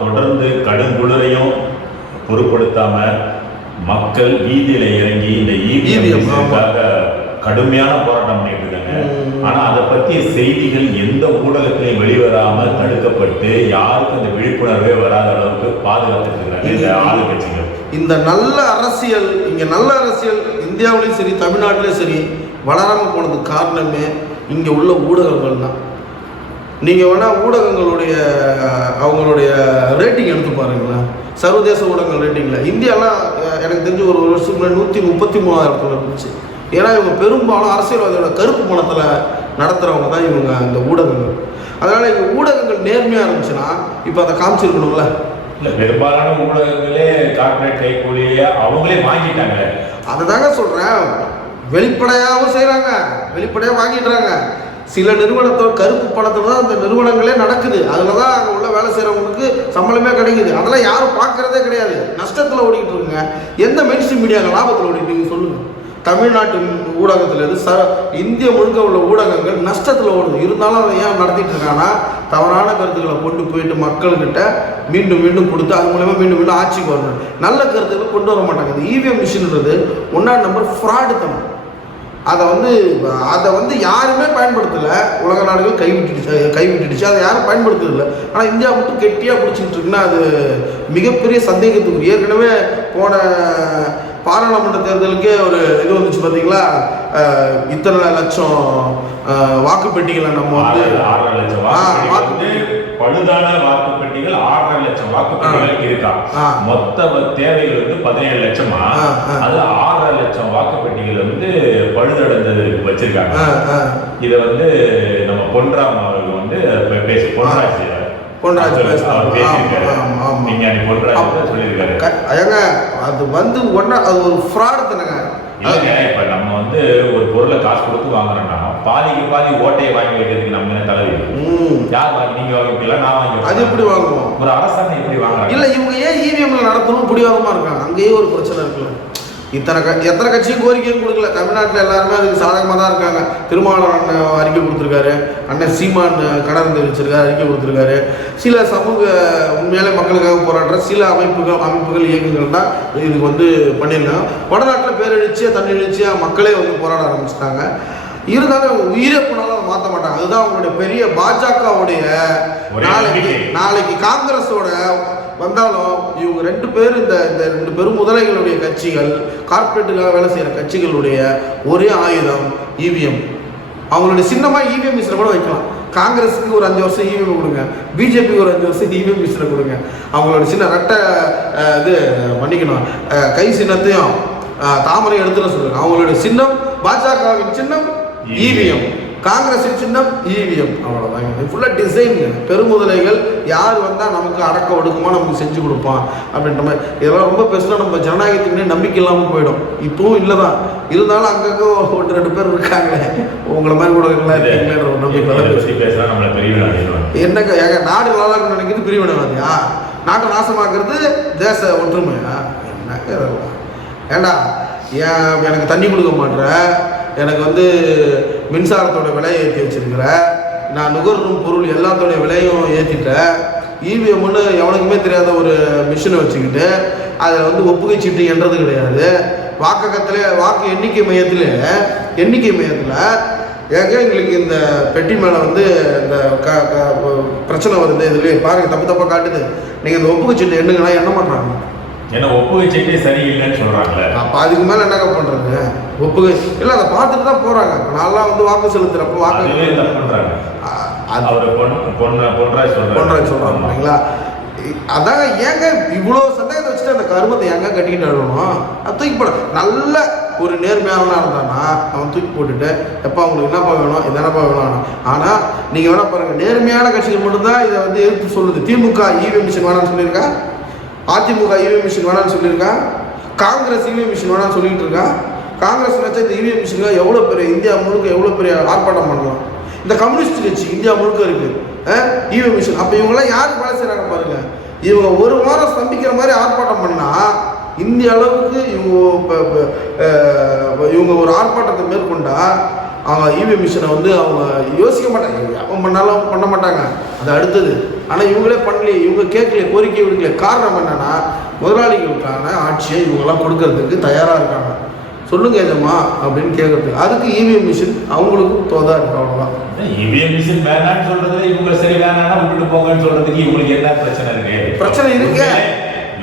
தொடர்ந்து கடுங்குளிரையும் பொருட்படுத்தாம மக்கள் வீதியில இறங்கி இந்த ஈவிஎம்காக கடுமையான போராட்டம் பண்ணிட்டு இருக்காங்க. ஆனா அதை பத்திய செய்திகள் எந்த ஊடகத்திலையும் வெளிவராம தடுக்கப்பட்டு யாருக்கும் இந்த விழிப்புணர்வே வராத அளவுக்கு பாதுகாத்துட்டு இருக்காங்க இந்த ஆளுங்கட்சிகள். இந்த நல்ல அரசியல் இங்கே நல்ல அரசியல் இந்தியாவிலையும் சரி தமிழ்நாட்டிலையும் சரி வளராமல் போனதுக்கு காரணமே இங்கே உள்ள ஊடகங்கள் தான் நீங்கள் வேணால் ஊடகங்களுடைய அவங்களுடைய ரேட்டிங் எடுத்து பாருங்களேன். சர்வதேச ஊடகங்கள் ரேட்டிங்கில் இந்தியாலாம் எனக்கு தெரிஞ்சு ஒரு வருஷத்துக்கு முன்னாடி நூற்றி முப்பத்தி மூணாயிரத்தில் இருந்துச்சு. ஏன்னா இவங்க பெரும்பாலும் அரசியல்வாதியோட கருப்பு பணத்தில் நடத்துகிறவங்க தான் இவங்க இந்த ஊடகங்கள். அதனால் இங்கே ஊடகங்கள் நேர்மையாக இருந்துச்சுன்னா இப்போ அதை காமிச்சிருக்கணும்ல? இல்ல பெரும்பாலான ஊடகங்களே கார்ப்பரேட் கைக்கூலிய அவங்களே வாங்கிட்டாங்க. அதை தாங்க சொல்கிறேன் வெளிப்படையாகவும் செய்கிறாங்க வெளிப்படையாக வாங்கிடுறாங்க. சில நிறுவனத்தோட கருப்பு பணத்தில் தான் அந்த நிறுவனங்களே நடக்குது. அதில் தான் அங்கே உள்ள வேலை செய்கிறவங்களுக்கு சம்பளமே கிடைக்குது. அதெல்லாம் யாரும் பார்க்குறதே கிடையாது. நஷ்டத்தில் ஓடிக்கிட்டு இருக்குங்க. எந்த மெயின்ஸ்ட்ரீம் மீடியாங்க லாபத்தில் ஓடிட்டு நீங்கள் சொல்லுங்கள் தமிழ்நாட்டு ஊடகத்திலேருந்து சர ச இந்திய முழுக்க உள்ள ஊடகங்கள் நஷ்டத்தில் ஓடுது. இருந்தாலும் அதை ஏன் நடத்திட்டு இருக்காங்கன்னா தவறான கருத்துக்களை கொண்டு போயிட்டு மக்கள்கிட்ட மீண்டும் மீண்டும் கொடுத்து அது மூலயமா மீண்டும் மீண்டும் ஆட்சிக்கு வரணும். நல்ல கருத்துக்களை கொண்டு வர மாட்டாங்க. இந்த இவிஎம் மிஷின்ன்றது ஒன்றாம் நம்பர் ஃப்ராடு தமிழ் அதை வந்து அதை வந்து யாருமே பயன்படுத்தலை. உலக நாடுகள் கைவிட்டுடுச்சு கைவிட்டுடுச்சு அதை யாரும் பயன்படுத்துறதில்ல. ஆனால் இந்தியா மட்டும் கெட்டியாக பிடிச்சிக்கிட்டு இருக்குன்னா அது மிகப்பெரிய சந்தேகத்துக்கு ஏற்கனவே போன பாராளுமன்ற தேர்தலுக்கே ஒரு இது வந்துச்சு பார்த்தீங்களா இத்தனை லட்சம் வாக்குப்பெட்டிகளை நம்ம வந்து வாக்கு- வாக்குப்பெட்டிகள் ஆறரை லட்சம் வாக்குப்பெட்டிகள் இருக்கா. மொத்த தேவைகள் வந்து பதினேழு லட்சமா. அது ஆறரை லட்சம் வாக்குப்பெட்டிகள் வந்து பழுதடைந்தது வச்சிருக்காங்க. இதை வந்து நம்ம பொன்ராம் அவர்கள் வந்து பேசி பொன்ராஜ் அது வந்து ஒன்றா அது ஒரு ஃப்ராடு தானேங்க. இப்ப நம்ம வந்து ஒரு பொருளை காசு கொடுத்து வாங்குறோம்னா பாதிக்கு பாதி ஓட்டையை வாங்கி வைக்கிறதுக்கு நம்ம என்ன தலைவி? யார் வாங்கி? நீங்க வாங்கிக்கலாம் நான் வாங்கி அது எப்படி வாங்குவோம்? ஒரு அரசாங்கம் எப்படி வாங்குறாங்க? இல்ல இவங்க ஏன் இவிஎம்ல நடத்தணும்? பிடிவாதமா இருக்காங்க. அங்கேயே ஒரு பிரச்சனை இருக்குல்ல. இத்தனை க எத்தனை கட்சியும் கோரிக்கையும் கொடுக்கல. தமிழ்நாட்டில் எல்லாருமே அதுக்கு சாதகமாக தான் இருக்காங்க. திருமாவளவன் அண்ணன் அறிக்கை கொடுத்துருக்காரு. அண்ணன் சீமான் கடன் தெரிவிச்சிருக்காரு அறிக்கை கொடுத்துருக்காரு. சில சமூக உண்மையிலே மக்களுக்காக போராடுற சில அமைப்புகள் அமைப்புகள் இயக்கங்கள் தான் இதுக்கு வந்து பண்ணியிருக்காங்க. வடநாட்டில் பேரெழுச்சியாக தண்ணி எழுச்சியாக மக்களே வந்து போராட ஆரம்பிச்சிட்டாங்க. இருந்தாலும் அவங்க உயிரை போனாலும் மாற்ற மாட்டாங்க. அதுதான் அவங்களுடைய பெரிய பாஜகவுடைய நாளைக்கு. நாளைக்கு காங்கிரஸோட வந்தாலும் இவங்க ரெண்டு பேரும் இந்த இந்த ரெண்டு பெரும் முதலைகளுடைய கட்சிகள் கார்ப்பரேட்டுக்காக வேலை செய்கிற கட்சிகளுடைய ஒரே ஆயுதம் இவிஎம். அவங்களுடைய சின்னமாக இவிஎம் மிஷினை கூட வைக்கலாம். காங்கிரஸுக்கு ஒரு அஞ்சு வருஷம் இவிஎம் கொடுங்க. பிஜேபிக்கு ஒரு அஞ்சு வருஷம் இவிஎம் மிஷினை கொடுங்க. அவங்களோட சின்ன ரெட்டை இது மன்னிக்கணும். அஹ், கை சின்னத்தையும் தாமரை எடுத்துட சொல்லுங்க அவங்களுடைய சின்னம் பாஜகவின் சின்னம் இவிஎம் காங்கிரஸின் சின்னம் இவிஎம் அவ்வளோதாங்க இது ஃபுல்லாக டிசைன் பெருமுதலைகள் யார் வந்தால் நமக்கு அடக்க ஒடுக்கமாக நமக்கு செஞ்சு கொடுப்பான் அப்படின்ற மாதிரி. இதெல்லாம் ரொம்ப பேசினா நம்ம ஜனநாயகத்துக்குனே நம்பிக்கை இல்லாமல் போயிடும். இப்பவும் இல்லை தான் இருந்தாலும் அங்கங்கே ஒன்று ரெண்டு பேர் இருக்காங்களே. உங்களை மாதிரி ஊடகங்களாக இருக்கீங்களேன்ற ஒரு நம்பிக்கை என்னங்க ஏங்க நாடு நல்லா நினைக்கிறது பிரிவினைவாதியா? நாட்டை நாசமாக்குறது தேச ஒற்றுமையா? என்னங்க ஏண்டா ஏன் எனக்கு தண்ணி கொடுக்க மாட்ற? எனக்கு வந்து மின்சாரத்தோட விலையை ஏற்றி வச்சிருக்கிறேன். நான் நுகர்வும் பொருள் எல்லாத்தோடைய விலையும் ஏற்றிட்டேன் இவிஎம்னு எவனுக்குமே தெரியாத ஒரு மிஷினை வச்சுக்கிட்டு அதில் வந்து ஒப்புகை சீட்டு என்றது கிடையாது. வாக்ககத்தில் வாக்கு எண்ணிக்கை மையத்தில் எண்ணிக்கை மையத்தில் ஏங்க எங்களுக்கு இந்த பெட்டி மேலே வந்து இந்த க க பிரச்சனை வருது இதுலேயே பாருங்கள் தப்பு தப்பாக காட்டுது. நீங்கள் இந்த ஒப்புகை சீட்டு எண்ணுங்கன்னா என்ன பண்ணுறாங்க ஏன்னா ஒப்பு வச்சுட்டு சரியில்லைன்னு சொல்றாங்களே. அப்போ அதுக்கு மேலே என்னங்க பண்ணுறது ஒப்புகை இல்லை அதை பார்த்துட்டு தான் போகிறாங்க நான்லாம் வந்து வாக்கு செலுத்துகிறப்போ வாக்கு அது அவரு பொன் பொன்ன பொன்ராஜ் சொல்றாரு. பண்ணுறேன்னு சொல்கிறாங்க. இல்லைங்களா அதாங்க ஏங்க இவ்வளோ சந்தேகத்தை வச்சுட்டு அந்த கருமத்தை ஏங்க கட்டிக்கிட்டு அழுவணும் அது தூக்கி போட நல்ல ஒரு நேர்மையானவனாக இருந்தானா அவன் தூக்கி போட்டுட்டு எப்போ அவங்களுக்கு என்னப்பா வேணும்? என்னப்பா வேணும் ஆனால் நீங்கள் வேணா பாருங்கள் நேர்மையான கட்சிகள் மட்டும்தான் இதை வந்து எதிர்த்து சொல்லுது. திமுக இவிஎம் மிஷின் வேணாம்னு சொல்லியிருக்கா? அதிமுக இவிஎம் மிஷின் வேணாம்னு சொல்லியிருக்கா? காங்கிரஸ் இவிஎம் மிஷின் வேணாம்னு சொல்லிட்டு இருக்கா? காங்கிரஸ் நினச்சா இந்த இவிஎம் மிஷினுக்கு எவ்வளோ பெரிய இந்தியா முழுக்க எவ்வளோ பெரிய ஆர்ப்பாட்டம் பண்ணலாம் இந்த கம்யூனிஸ்ட் கட்சி இந்தியா முழுக்க இருக்குது இவிஎம் மிஷின் அப்போ இவங்கெல்லாம் யாருக்கு வேலை செய்கிறாங்க பாருங்கள் இவங்க ஒரு வாரம் ஸ்தம்பிக்கிற மாதிரி ஆர்ப்பாட்டம் பண்ணால் இந்திய அளவுக்கு இவங்க இவங்க ஒரு ஆர்ப்பாட்டத்தை மேற்கொண்டா அவங்க இவிஎம் மிஷினை வந்து அவங்க யோசிக்க மாட்டாங்க. அவன் பண்ணாலும் பண்ண மாட்டாங்க. அது அடுத்தது. ஆனால் இவங்களே பண்ணலையே இவங்க கேட்கல கோரிக்கை விடுக்கல காரணம் என்னன்னா முதலாளிகளுக்கான ஆட்சியை இவங்கெல்லாம் கொடுக்கறதுக்கு தயாராக இருக்காங்க. சொல்லுங்க எஜமா அப்படின்னு கேட்கறதுக்கு அதுக்கு இவிஎம் மிஷின் அவங்களுக்கும் தோதா இருக்கு அவ்வளோதான் இவிஎம் மிஷின் வேணாம்னு சொல்றதுல இவங்க சரி வேணாம்னா விட்டுட்டு போங்கன்னு சொல்றதுக்கு இவங்களுக்கு என்ன பிரச்சனை இருக்கு? பிரச்சனை இருக்கு.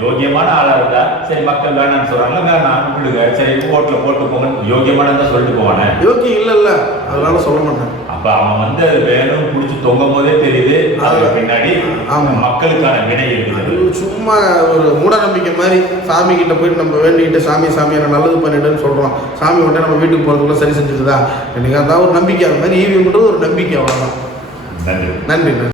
யோகியமான ஆளா இருந்தா சரி மக்கள் வேணாம்னு சொல்றாங்க வேணாம் விட்டுடுங்க. சரி ஓட்டுல போட்டு போங்கன்னு யோகியமான சொல்லிட்டு போவானே. யோகி இல்லைல்ல. அதனால சொல்ல மாட்டேன். அப்ப அவன் வந்து அது வேணும் புடிச்சு தொங்கும் போதே தெரியுது அதுக்கு பின்னாடி ஆமா. மக்களுக்கான வினை இருக்குது. அது சும்மா ஒரு மூட நம்பிக்கை மாதிரி சாமி கிட்ட போயிட்டு நம்ம வேண்டிக்கிட்டு சாமி சாமி நல்லது பண்ணிடுன்னு சொல்றோம். சாமி உடனே நம்ம வீட்டுக்கு போறதுக்குள்ள சரி செஞ்சுட்டுதா எனக்கு அதான் ஒரு நம்பிக்கை. அது மாதிரி ஈவிஎம்ன்றது ஒரு நம்பிக்கை அவ்வளோதான் நன்றி நன்றி.